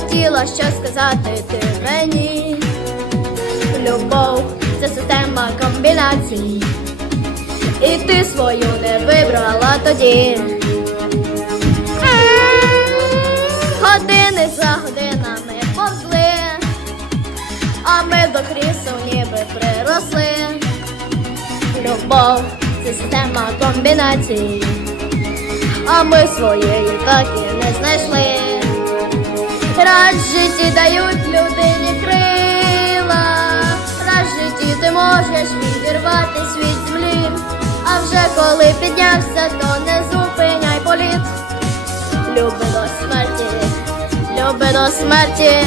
що сказати ти мені. Любов це система комбінацій, і ти свою не вибрала тоді. Години за годинами повзли, а ми до крісу ніби приросли. Любов це система комбінацій, а ми своєї так і не знайшли. Житті дають людині крила, на житті ти можеш відірватись від землі, а вже коли піднявся, то не зупиняй політ. Люби до смерті, люби до смерті,